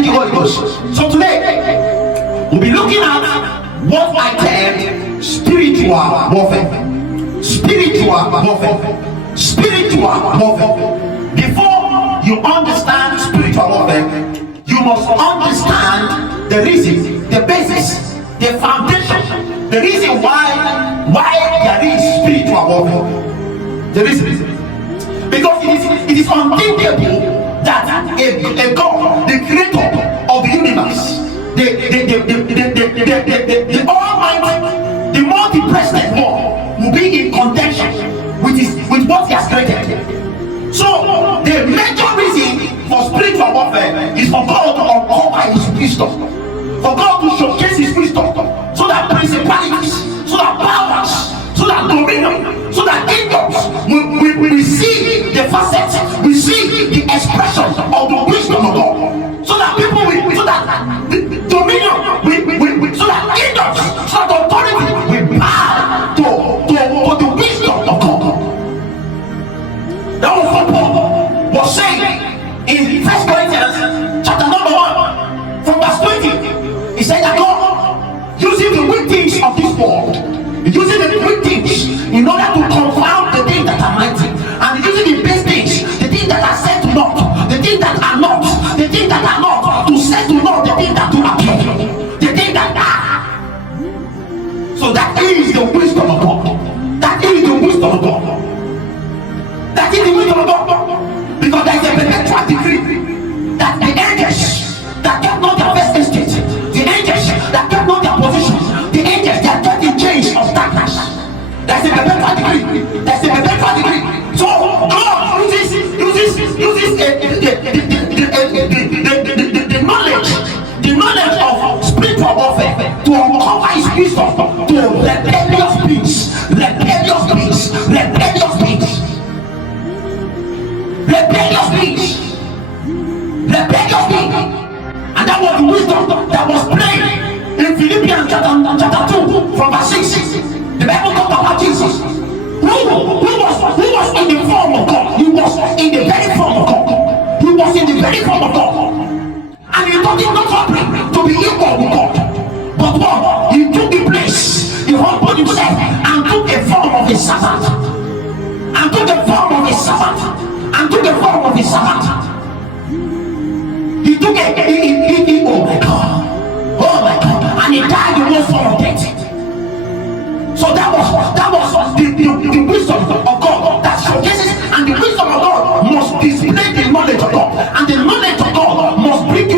Thank you, Holy Ghost. So today, we'll be looking at what I term spiritual warfare. Spiritual warfare. Spiritual warfare. Before you understand spiritual warfare, you must understand the reason, the basis, the foundation, the reason why there is spiritual warfare. The reason. Because it is unthinkable that a God, the creator of the universe, the Almighty, the multi-president one, will be in contention with what he has created. So the major reason for spiritual warfare is for God to uncover his wisdom, for God to showcase his wisdom, so that principalities, so that powers, so that dominion, so that kingdoms we see the facets, we see the expression of the wisdom of God, so that people will, so that the dominion, so that kingdoms, so that authority will bow to the wisdom of God. That was what Paul was saying in 1 Corinthians chapter number 1 from verse 20. He said that God, using the weak things of this world, using the weak things in order to confound the things that are mighty, and using the base things, the things that are set to naught, the things that are not, the things that are not, to set to naught the things that do appear, the things that are. So that is the wisdom of God. That is the wisdom of God. That is the wisdom of God. Because there is a perpetual decree that the angels that kept not their first estate, the angels that kept not their position, the angels that kept the chains of darkness, there's a perpetual decree. There's a perpetual decree. So God uses the knowledge of spiritual warfare to uncover his wisdom to rebellious beings, rebellious beings, rebellious beings, rebellious beings, rebellious beings. And that was the wisdom that was played in Philippians chapter 2 from verse 6. The Bible talks about Jesus, who was in the form of God. He was in the very form of God. He was in the very form of God. And he thought it not happening to be equal with God. But what? He took the place, he humbled himself and took the form of a servant. And took the form of a servant. And took the form of a servant. He took oh my God. Oh my God. And he died in no form of death. So that was the wisdom of